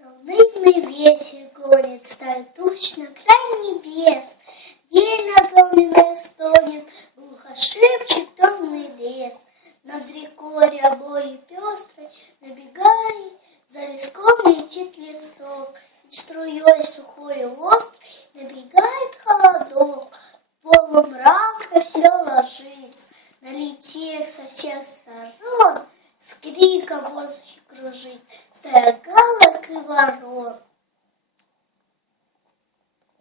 Заунывный ветер гонит стаю туч на край небес. Ель надломленная стонет, глухо шепчет темный лес. Над рекой рябой и пестрой, набегая, за леском летит листок, и струей сухой и острой набегает холодок. Полумрака все ложится, налетев со всех сторон, с крика в воздухе кружит стая галок и ворон.